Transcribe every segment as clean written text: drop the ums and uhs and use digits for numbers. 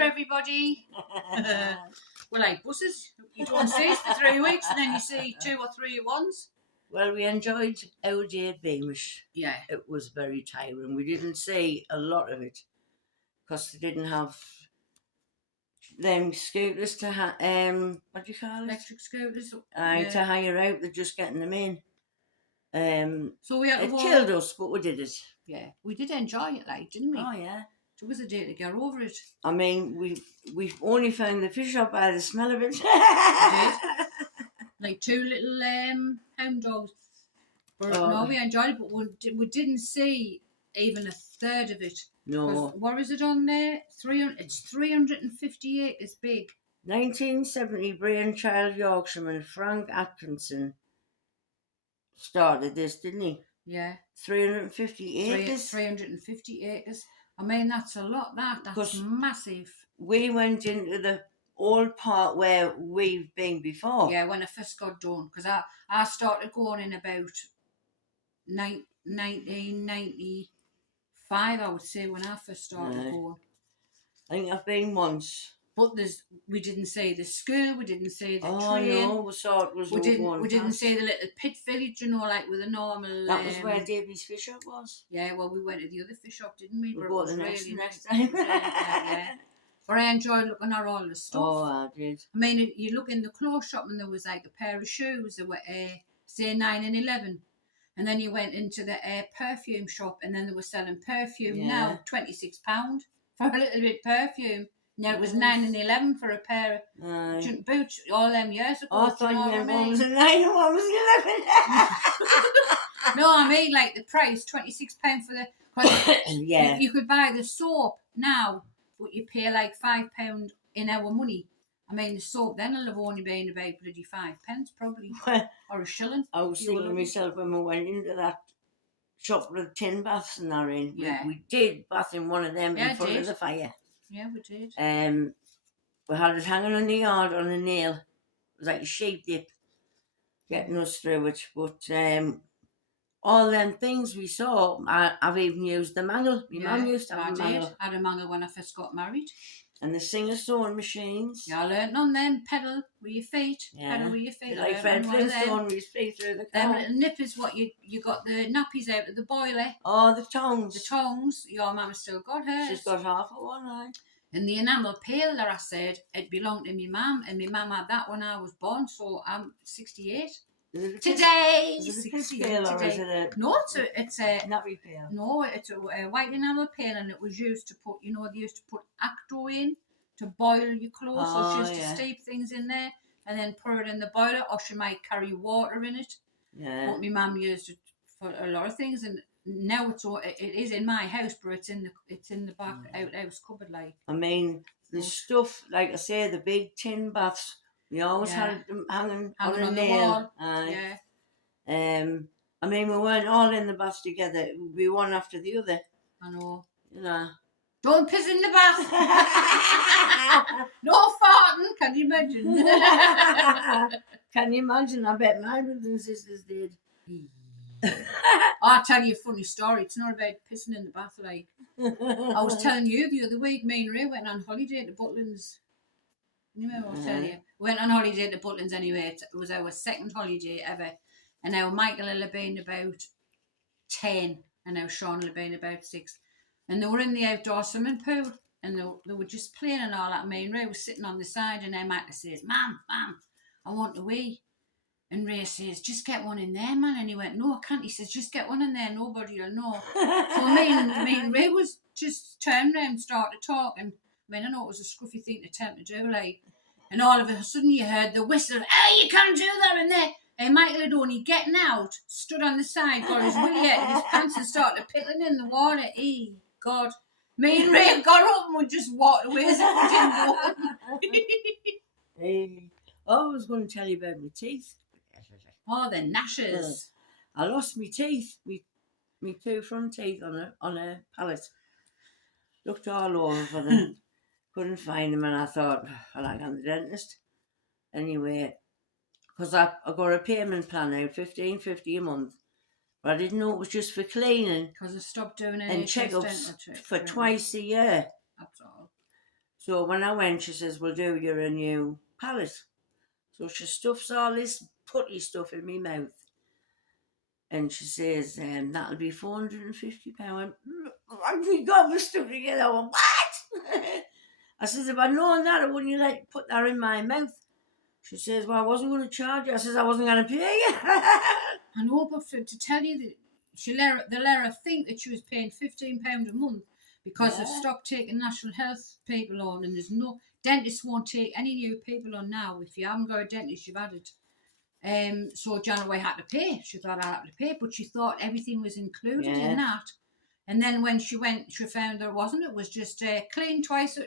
here, everybody. We're like buses. You don't see us for 3 weeks and then you see 2 or 3 at once. Well, we enjoyed our day at Beamish. Yeah. It was very tiring. We didn't see a lot of it because they didn't have them scooters to what do you call it? Electric scooters. To hire out. They're just getting them in. So we had it killed us, but we did it. Yeah, we did enjoy it, like, didn't we? Oh yeah. It was a day to get over it. I mean, we only found the fish up by the smell of it. Like 2 little hound dogs. But Oh. no, we enjoyed it, but we didn't see even a third of it. No. What is it on there? 300. It's 350 acres big. 1970 brainchild Yorkshireman Frank Atkinson started this, didn't he? Yeah. 350 acres. 350 acres. I mean, that's a lot. That's massive. We went into the old part where we've been before. Yeah, when I first got done, because I started going in about 1995, I would say, when I first started going. I think I've been once. But we didn't see the school, we didn't see the train. Oh no, we saw it was we didn't see the little pit village, like with a normal. That was where Davy's fish shop was. Yeah, well, we went to the other fish shop, didn't we? We'll go to the next time. yeah. But I enjoyed looking at all the stuff. Oh, I did. I mean, you look in the clothes shop and there was like a pair of shoes that were say 9 and 11. And then you went into the perfume shop and then they were selling perfume now, £26 for a little bit of perfume. Now it was 9 and 11 for a pair of boots all them years ago. Oh, I thought one was 9 and one was 11. No, I mean like the price, £26 for the... Yeah. You could buy the soap now, but you pay like £5 in our money. I mean, the soap then will have only been about bloody 5 pence probably, or a shilling. I was thinking to myself when we went into that shop with tin baths and that in. Yeah. We did bath in one of them in front of the fire. Yeah, we did. We had it hanging on the yard on a nail. It was like a sheep dip getting us through it. But all them things we saw, I've even used the mangle. My mum used to have a mangle. I had a mangle when I first got married. And the singer sewing machines. Yeah, I learnt on them. Pedal with your feet. Yeah. Pedal with your feet. Like Fred Flintstone with his feet through the car. Them little nippers, what you got the nappies out of the boiler. Oh, the tongs. The tongs. Your mum still got hers. She's got half of one, aye. And the enamel pail that I said, it belonged to my mum. And my mum had that when I was born. So I'm 68. Today! Is it a piss pail or is it a... No, it's a nappy pail. No, it's a white enamel pail and it was used to put, they used to put Acto in to boil your clothes. So she used to steep things in there and then put it in the boiler, or she might carry water in it. Yeah. But my mum used it for a lot of things, and now it is in my house, but it's in the back outhouse cupboard, like. I mean, the stuff, like I say, the big tin baths, we always had them hanging on a nail. The wall. Yeah. I mean, we weren't all in the bath together. It would be one after the other. I know. Don't piss in the bath. No farting. Can you imagine? Can you imagine? I bet my brothers and sisters did. I'll tell you a funny story. It's not about pissing in the bath, like. I was telling you the other week, me and Ray went on holiday to Butlins. You remember I was telling you? We went on holiday to Butlins anyway. It was our second holiday ever. And now Michael will have been about 10 and now Sean will have been about 6. And they were in the outdoor swimming pool and they were just playing and all that. Me and Ray was sitting on the side and then Michael says, Mum, I want a wee. And Ray says, just get one in there, man. And he went, no, I can't. He says, just get one in there. Nobody will know. So me and Ray was just turned around and started talking. I mean, I know it was a scruffy thing to tell him to do, like. And all of a sudden you heard the whistle, hey, you can't do that in there. And Michael had only getting out, stood on the side, got his willy out in his pants and started piddling in the water. God. Me and Ray got up and we just walked away as if we didn't know. I was going to tell you about my teeth. Oh, the gnashers. I lost my teeth, my 2 front teeth on a pallet. Looked all over for them, couldn't find them, and I thought, well, I got the dentist. Anyway, because I got a payment plan out, $15.50 a month, but I didn't know it was just for cleaning. Because I stopped doing it and checkups for twice a year. That's all. So when I went, she says, "We'll do you a new palate." So she stuffs all this putty stuff in my mouth. And she says, "That'll be £450." I got my stuff together. I went, "What?" I says, "If I'd known that, I wouldn't have put that in my mouth." She says, "Well, I wasn't going to charge you." I says, "I wasn't going to pay you." I know, but to tell you that they let her think that she was paying £15 a month because they've Yeah. stopped taking national health people on, and there's no dentists won't take any new people on now. If you haven't got a dentist, you've had it. So Janaway had to pay. She thought I had to pay, but she thought everything was included Yeah. in that. And then when she went, she found there wasn't. It was just clean twice a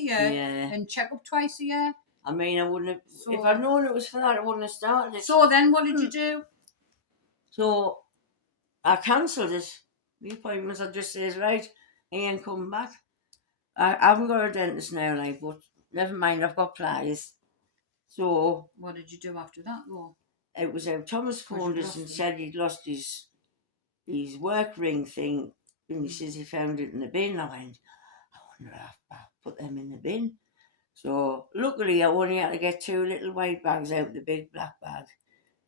year Yeah. and check up twice a year. I mean, I wouldn't have, So- if I'd known it was for that, I wouldn't have started it. So then, what did you do? So I cancelled it. The appointments, I just says, "Right, he ain't coming back." I haven't got a dentist now, like, but never mind, I've got pliers. So What did you do after that, though? it was Thomas Because phoned you us lost and them. said he'd lost his work ring thing, and he says he found it in the bin. I went, "I wonder if I put them in the bin." So luckily, I only had to get 2 little white bags out of the big black bag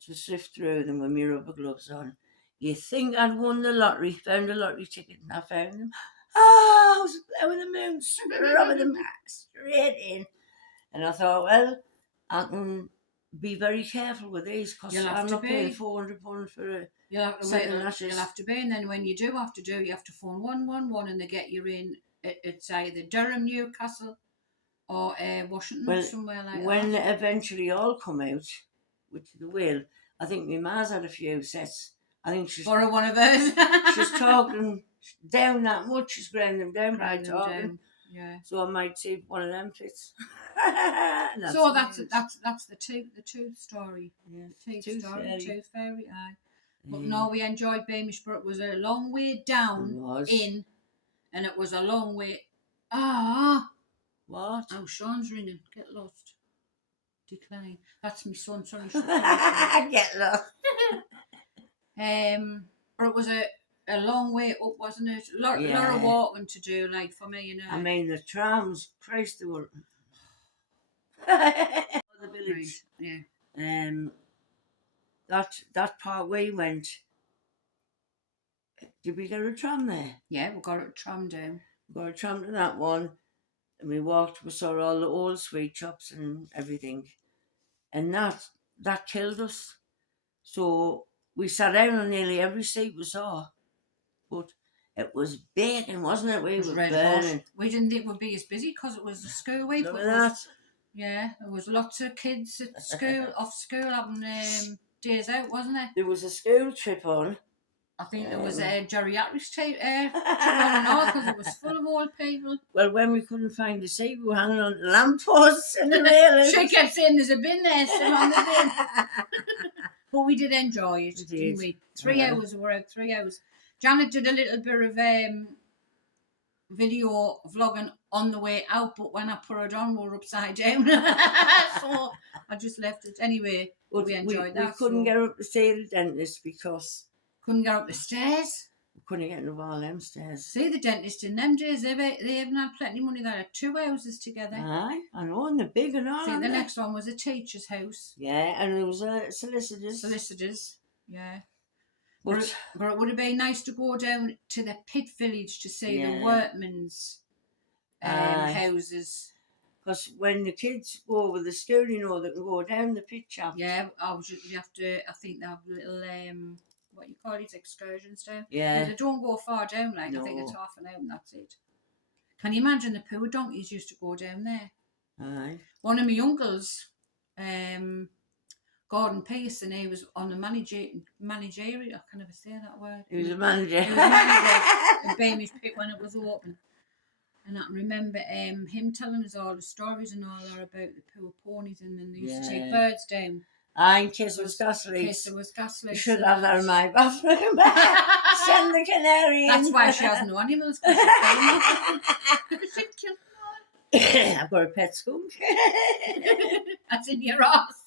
to sift through them with my rubber gloves on. You think I'd won the lottery, found a lottery ticket, and I found them. Oh, I was over the moon, rubbing them back straight in. And I thought, well, I can be very careful with these because You'll have I'm to not paying be. £400 for a You'll have to set wait. of lashes. You'll have to be, and then when you do have to do, you have to phone 111, and they get you in. It's either Durham, Newcastle, or Washington, Well, somewhere like when that. they eventually all come out, which they will, I think my ma's had a few sets. I think she's Borrow one of those. she's talking down that much. She's ground them down by Grind them talking. down. Yeah. So I might see if one of them fits. So that's the tooth story. Yeah. The tooth Tooth story. fairy. Tooth fairy. Aye. But Yeah. no, we enjoyed Beamish, but it was a long way It down was. in, and it was a long way. Ah. What? Oh, Sean's ringing. Get lost. Decline. That's my son. Sorry. Get lost. But it was a long way up, wasn't it? A lot Yeah. of walking to do, like for me, you know. I mean, the trams, Christ, they were. The village. Right, yeah. That part we went. Did we get a tram there? Yeah, we got it tram down. We got a tram to that one, and we walked. We saw all the old sweet shops and everything, and that killed us. So we sat down on nearly every seat we saw, but it was baking, wasn't it? We It was were red burning. hot. We didn't think we'd be as busy because it was the school week. Look but at it was- that. Yeah, there was lots of kids at school, off school, having days out, wasn't there? There was a school trip on. I think there was a geriatrics trip on and all because it was full of old people. Well, when we couldn't find the seat, we were hanging on the lampposts and the railings. She kept saying there's a bin there, still on the bin. But we did enjoy it, We didn't did. we? 3 hours, we were out 3 hours. Janet did a little bit of video vlogging on the way out, but when I put it on, we were upside down. So I just left it. Anyway, But we enjoyed that. We couldn't so- get up to see the dentist because Couldn't get up the stairs. we couldn't get into all them stairs. See, the dentist in them days, they haven't had plenty of money. They had 2 houses together. Aye, I know, and they're big and all. See, the aren't they? next one was a teacher's house. Yeah, and there was a solicitor's. Solicitors, yeah. But But it would have been nice to go down to the pit village to see the Yeah. workmen's Aye. houses. because when the kids go over the school, you know, they can go down the pit shop. Yeah, you have to. I think they have little what you call it, excursions down. Yeah. They don't go far down. Like I think it's No. half an hour and that's it. Can you imagine the poor donkeys used to go down there? Aye. One of my uncles, Gordon Pearson, he was on the managerial. I can never say that word. He was a manager. He was manager at Beamish Pit when it was open. And I can remember him telling us all the stories and all that about the poor ponies, and then they used to take Yeah. birds down Aye, in case there was gas in case leaks. there was gas You leaks. should and have that in my bathroom. Send the canary in. That's why she has no animals. 'Cause she'd kill them I've got a pet skunk. all. That's in your ass.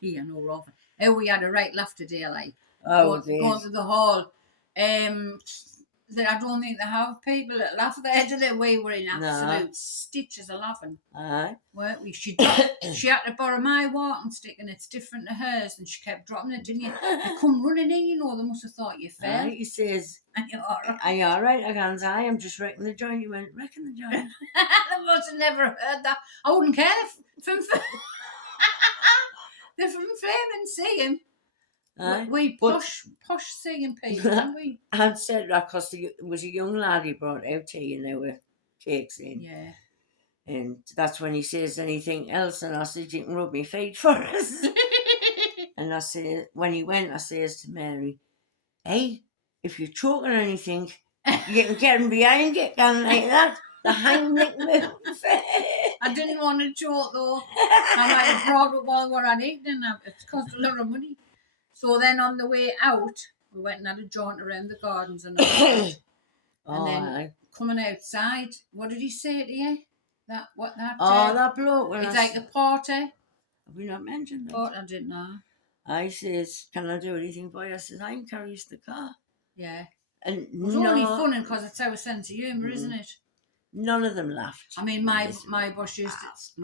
Yeah, no rough. Oh, we had a right laugh today, like Oh, going to the hall. I don't think they have people that laugh there, do they? We were in No. absolute stitches of laughing, Aye. weren't we? She had to borrow my walking stick, and it's different to hers, and she kept dropping it, didn't you? They come running in, you know, they must have thought you fell. Aye, he says, And you're all right. are you all right? I can't say, I'm just wrecking the joint. You went, wrecking the joint? I must have never heard that. I wouldn't care from they're from Flaming Seeing. Aye. We But- posh seeing people, aren't we? I'd said that because it was a young lad he brought out tea and there were cakes in. Yeah. And that's when he says anything else. And I said, you can rub my feet for us. And I said, when he went, I says to Mary, hey, if you're choking or anything, you can get him behind you, can like that. The Heimlich move. I didn't want to choke though. I might have brought up all what I'd eaten and it's cost a lot of money. So then on the way out, we went and had a jaunt around the gardens and all that. Oh, then- aye. Coming outside, what did he say to you? That Oh, that bloke. When it's I like a party. have we not mentioned that? But I didn't know. I says, can I do anything for you? I says, I can carry you to the car. Yeah. And It was only funny because it's our sense of humour, isn't it? none of them laughed. I mean, my boss used to,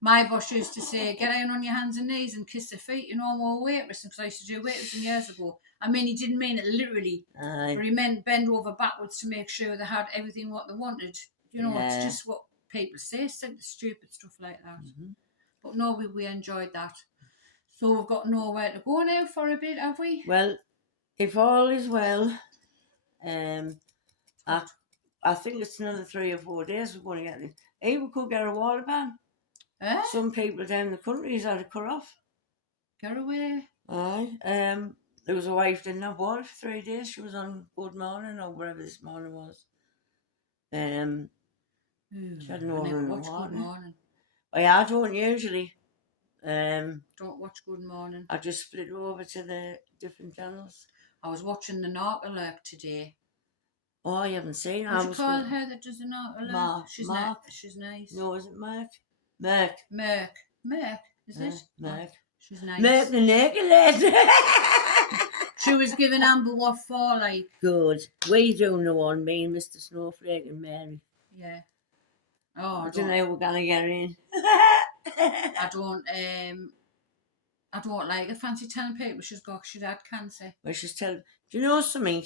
my boss used to say, get down on your hands and knees and kiss their feet, you know, more waitressing, because I used to do waitressing years ago. I mean, he didn't mean it literally, Aye. but he meant bend over backwards to make sure they had everything what they wanted. You know, Yeah. it's just what people say, said the stupid stuff like that. Mhm. But no, we enjoyed that. So we've got nowhere to go now for a bit, have we? Well, if all is well, I think it's another 3 or 4 days we're going to get this. Hey, we could get a water ban. Eh? Some people down the country has had a cut off. Get away. Aye. There was a wife didn't have water for 3 days. She was on Good Morning or wherever this morning was. She had no I never running watch water. Good Morning. I don't usually. Don't watch Good Morning. I just split over to the different channels. I was watching the Narc Alert today. Oh, I haven't seen. What do you call her that does the Narc Alert? Mark. She's nice. No, is it Mark? Merk. Merk, is it? Merk. She's nice. Merk the naked lad. She was giving Amber what for, like. Good. We doing the one, me and Mr. Snowflake and Mary. Yeah. Oh, I don't know how we're gonna get her in. I don't like it. Fancy telling people she's had cancer. Well, she's telling. Do you know something?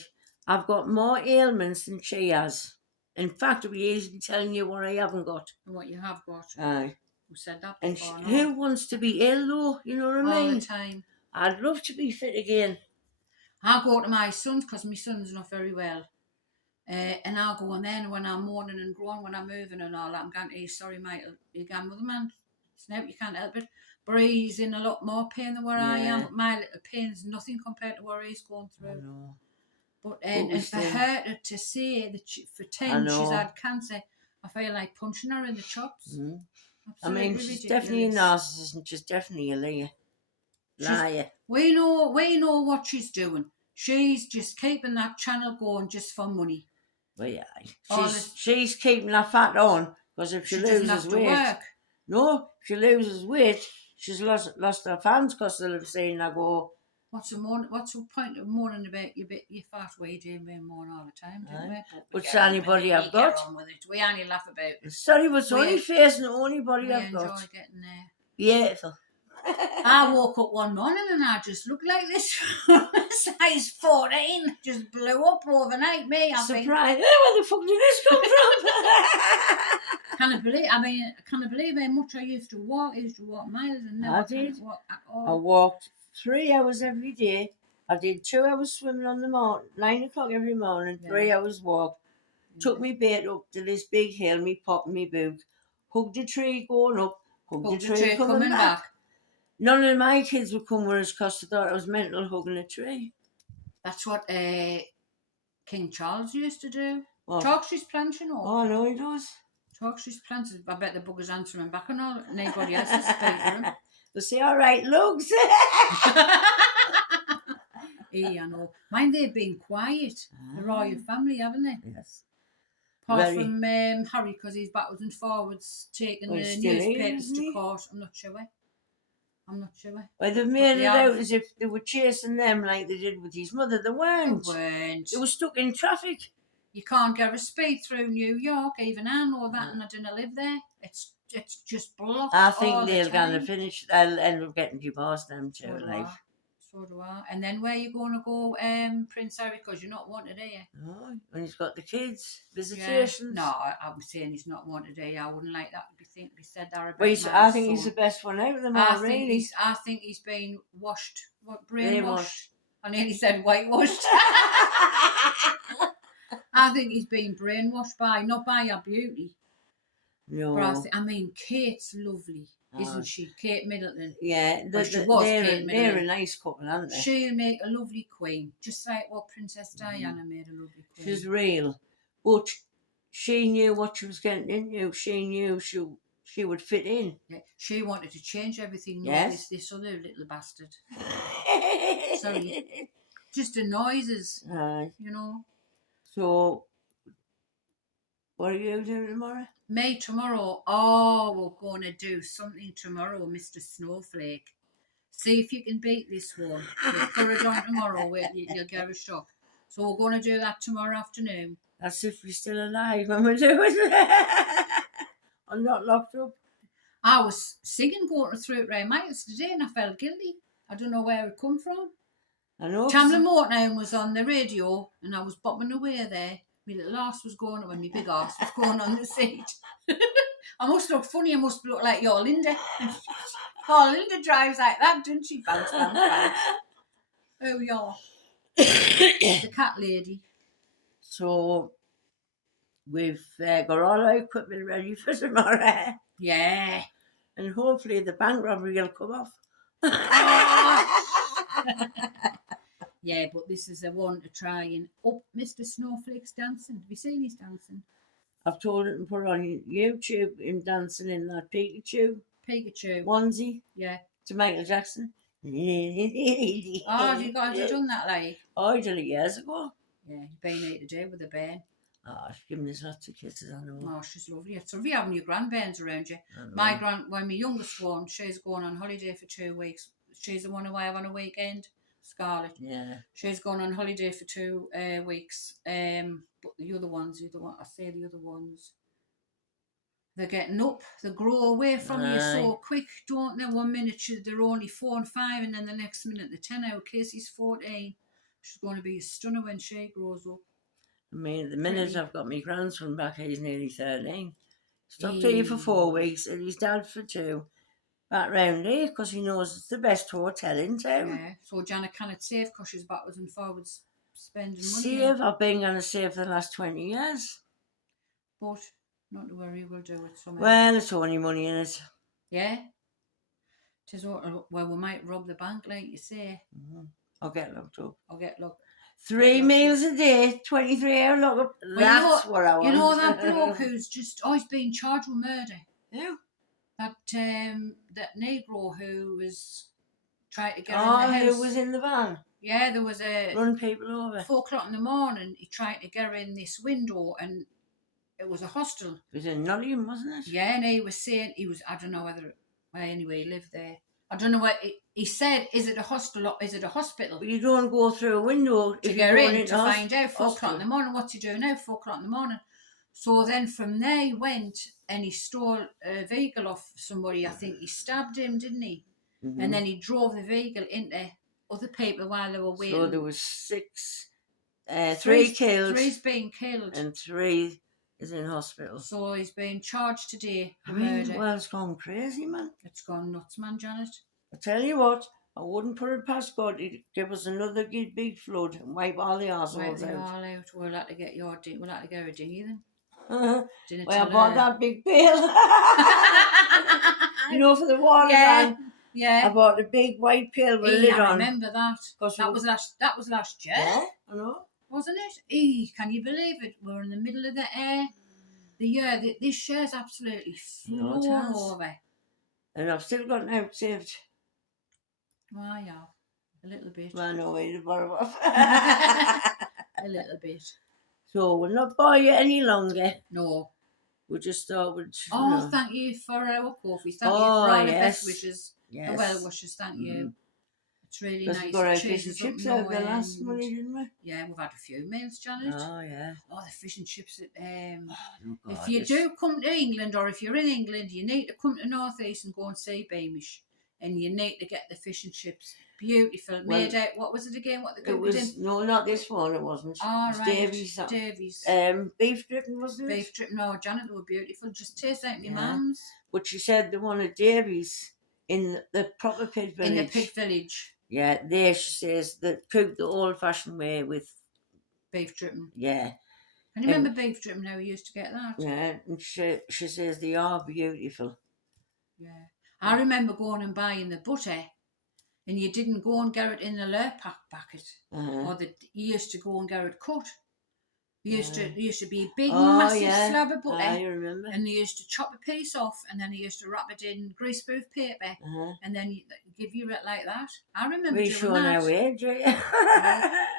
I've got more ailments than she has. In fact, I'll be easy telling you what I haven't got. And what you have got. Aye. Who said that And before? who wants to be ill though? You know what I All mean? the time. I'd love to be fit again. I go to my son's because my son's not very well. And I'll go in there and when I'm moaning and groaning, when I'm moving and all that, I'm going, hey, sorry, mate, you going with the man. It's no, you can't help it. But he's in a lot more pain than where I am. Yeah. But my little pain's nothing compared to what he's going I through. know. But we and for still- her to say that for I 10 she's know. had cancer, I feel like punching her in the chops. Mhm. I Absolutely mean, she's definitely a ridiculous. narcissist and she's definitely a liar. She's- Liar. We know what she's doing. She's just keeping that channel going just for money. Well, yeah. All She's keeping her fat on because if she, She doesn't loses have to weight, work. no, if she loses weight, she's lost her fans because they'll have seen her go. What's the point of moaning about your fat weight and being moaning all the time, don't Aye. we? But get on with anybody it, I've we got. get on with it. We only laugh about it. Sorry, but it's We- only facing the only body We I've enjoy got. getting there. Beautiful. I woke up one morning and I just looked like this. Size 14 just blew up overnight. Me, I think. Surprise! Where the fuck did this come from? Can I believe how much I used to walk? I used to walk miles and never I did. can't walk at I all. walked 3 hours every day. I did 2 hours swimming on the mountain, 9 o'clock every morning, 3 hours walk. Took me bait up to this big hill, me pop me boot. Hugged a tree going up, hugged Hugged a the tree tree coming back. back. None of my kids would come with us because they thought I was mental hugging a tree. That's what King Charles used to do. What? Talks his plants, you know. Oh, I know he does. Talks his plants. I bet the bugger's answering back and all. Nobody else is speaking to They say, all right, Lugs. him. I know. Mind they've been quiet. The royal family, haven't they? Yes. Apart Very. from Harry, because he's backwards and forwards taking Well, the he's still here, newspapers isn't to he? court. I'm not sure. I'm not sure. Well, they've made they it have. out as if they were chasing them like they did with his mother. They They weren't. weren't. They were stuck in traffic. You can't get a speed through New York. Even I know that, Uh. and I didn't live there. It's just blocked I all think the they're time. going to finish. They'll end up getting divorced, them two. So do Like, I. So do I. And then where you going to go, Prince Harry? Because you're not wanted here. oh, when he's got the kids, Yeah. visitations. No, I'm saying he's not wanted here. I wouldn't like that to be said that about Well, my I think he's the son. best one out of them I all, think really. I think he's been washed, Brainwashed. brainwashed. I nearly said whitewashed. I think he's been brainwashed not by our beauty. No. But I mean, Kate's lovely, Oh. isn't she? Kate Middleton. Yeah, Well, she was they're, Kate they're a Middleton. nice couple, aren't they? She'll make a lovely queen, just like what Princess Diana made a lovely queen. She's real. But she knew what she was getting into. She knew she would fit in. Yeah, she wanted to change everything. Yes. This other little bastard. Sorry. Just annoys us, you know. So, what are you doing tomorrow? Me tomorrow. Oh, we're going to do something tomorrow, Mr. Snowflake. See if you can beat this one. We'll put it on tomorrow. You'll get a shock. So we're going to do that tomorrow afternoon. As if we're still alive when we do it. I'm not locked up. I was singing going through it round Michael's today and I felt guilty. I don't know where it come from. I know. Tamlin Morton was on the radio and I was bobbing away there. My little arse was going on, my big arse was going on the seat. I must look funny, I must look like your Linda. Oh, Linda drives like that, doesn't she? Bounce, bounce, bounce. Oh, yeah. The cat lady. So, we've got all our equipment ready for tomorrow. Yeah. And hopefully the bank robbery will come off. Yeah, but this is a one to try and up Mr. Snowflake's dancing. Have you seen his dancing? I've told him to put it on YouTube, him dancing in that Pikachu Pikachu. onesie Yeah. to Michael Jackson. Oh, have you guys done that, like? Oh, I did it years ago. Yeah, he's been here today with a bear. Oh, she's giving us lots of kisses, I know. Oh, she's lovely. It's lovely having your grandbairns around you. I know. When my youngest one, she's going on holiday for 2 weeks. She's the one away on a weekend, Scarlett. Yeah. She's going on holiday for 2 weeks. But the other ones, they're getting up. They grow away from you so quick, don't they? 1 minute they're only 4 and 5, and then the next minute they're 10 out. Casey's 14. She's going to be a stunner when she grows up. I mean, at the minute I've got my grandson back, he's nearly 13. Stopped Yeah. here for 4 weeks and his dad for 2. Back round here because he knows it's the best hotel in town. Yeah. So Janet cannot save because she's backwards and forwards spending money. Save, I've been going to save for the last 20 years. But not to worry, we'll do it somehow. Well, it's only money in it. Yeah. Well, we might rob the bank, like you say. Mm-hmm. I'll get locked up. I'll get locked. 3 meals a day, 23-hour lockup. That's what I want. You know that bloke who's just always been charged with murder? Yeah. That Negro who was trying to get in Oh, the house. who was in the van? Yeah, there was a Run people over. 4 o'clock in the morning. He tried to get in this window, and it was a hostel. It was in Nottingham, wasn't it? Yeah, and he was saying I don't know whether. Well, anyway, he lived there. I don't know what he said. Is it a hostel or is it a hospital? But you don't go through a window To if get you're going in into to find out 4 o'clock hospital. in the morning. What's he doing now? 4 o'clock in the morning. So then from there he went and he stole a vehicle off somebody. I think he stabbed him, didn't he? Mm-hmm. And then he drove the vehicle into other people while they were waiting. So there was 6, 3 killed, 3's been killed. and 3 is in hospital. So he's been charged today I for mean, murder. well, it's gone crazy, man. It's gone nuts, man, Janet. I tell you what, I wouldn't put it past God to give us another big flood and wipe all the Wipe arseholes them out. all out. We'll have to get your we'll have to get a dinghy then. Didn't Well, I tell bought her. that big pail. You know, for the water Yeah, van. I yeah. bought a big white pail with a lid I on. remember that. 'Cause That we- was last year, Yeah, I know. wasn't it? Can you believe it? We're in the middle of the year. This year's absolutely No, it flown has. over. And I've still got an out saved. Why, yeah, a little bit. Well, no way to borrow off. A little bit. So we'll not buy you any longer. No. We just thought we'd. Oh, thank you for our coffee. Thank you Oh, for all the yes. best wishes. Yes. The well washers, thank you. It's really Because nice. we got our It fish and chases up chips no over the last end. money, didn't we? Yeah, we've had a few meals, Janet. Oh, yeah. Oh, the fish and chips at Oh, if God, you it's- do come to England, or if you're in England, you need to come to North East and go and see Beamish, and you need to get the fish and chips. Beautiful, Well, made out. What was it again? What the It cook was, did? no, not this one, it wasn't. All It was right, Davies. Davies. Beef dripping, wasn't it? Beef drip. No, Janet, they were beautiful. Just taste like my Yeah. mum's But she said the one at Davies in the proper pig village. in the pig village. Yeah, there she says that cooked the old-fashioned way with, Beef dripping. yeah, Can you remember beef dripping? How we used to get that? yeah. And she says they are beautiful. Yeah. I remember going and buying the butter, and you didn't go and get it in the Lurpak packet, Uh-huh. or you used to go and get it cut. There Yeah. used to be a big, Oh, massive yeah. slab of butter, I remember. and they used to chop a piece off, and then they used to wrap it in greaseproof paper, Uh-huh. and then give you it like that. I remember We're doing showing that. our age, right?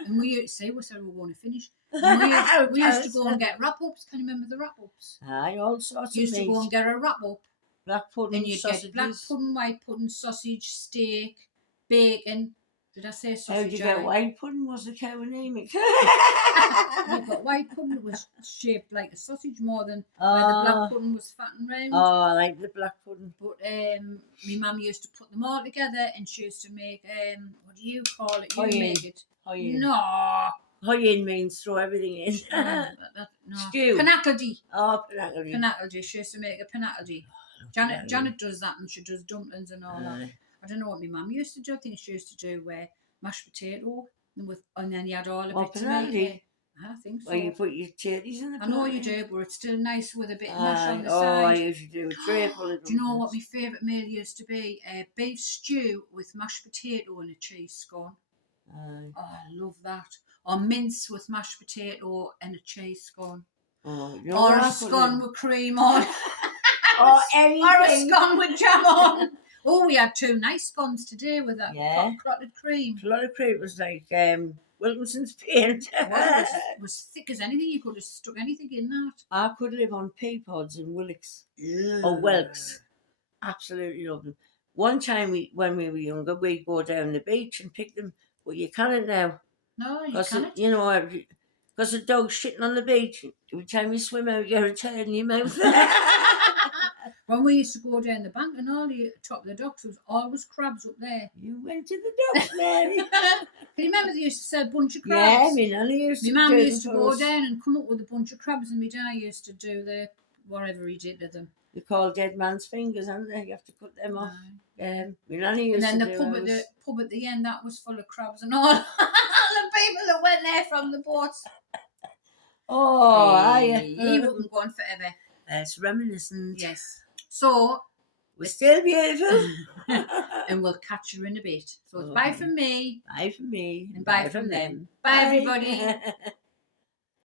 And we used to say, we said we were going to finish. And we used to go and get wrap-ups. Can you remember the wrap-ups? Aye, all sorts You used of to go meat. and get a wrap-up, Black pudding, and you'd get sausages. black pudding, white pudding, sausage, steak, bacon. Did I say sausage? How'd you get white pudding? Was the cow anemic? You got white pudding that was shaped like a sausage more than where the black pudding was fat and round. Oh, I like the black pudding. But my mum used to put them all together, and she used to make what do you call it? You Hoyin. make it. Hoyin. No. Hoyin means throw everything in. No. Stew. Panacaldi. Oh, panacaldi. Panacaldi. She used to make a panacaldi. Janet does that, and she does dumplings and all that. Aye. I don't know what my mum used to do. I think she used to do mashed potato and then you had all the Oh, bits of panacaldi? meat. I think so. Well, you put your titties in the I know you panacaldi. do, but it's still nice with a bit of mash on the Oh, I side. usually do a tray full of Do you know what dumplings. my favourite meal used to be? Beef stew with mashed potato and a cheese scone. Aye. Oh, I love that. Or mince with mashed potato and a cheese scone. Oh, you know Or what a I put scone in? with cream on. Or anything. Or a scone with jam on. Oh, we had two nice scones today with that Yeah. clotted cream. A lot of cream was like Wilkinson's paint. It was thick as anything. You could have stuck anything in that. I could live on pea pods in Willix or Welks. Absolutely love them. One time when we were younger, we'd go down the beach and pick them, but you can't now. No, you Because, can't. you know, because the dog's shitting on the beach. Every time you swim out, you get a tail in your mouth. When we used to go down the bank and all the top of the docks, there was always crabs up there. You went to the docks, Mary. Can you remember they used to sell a bunch of Yeah, crabs? my nanny used to My mum do used to them for go us. down and come up with a bunch of crabs, and my dad used to do the whatever he did to them. They call dead man's fingers, aren't they? You have to cut them off. Aye. My nanny And used then to the do pub at the end, that was full of crabs and all. The people that went there from the boats. Oh, Hey, he aye. wouldn't go on forever. It's reminiscent. Yes. So, We're still beautiful. and we'll catch you in a bit. So it's Okay. bye from me. Bye from me. And bye from them. Bye, everybody.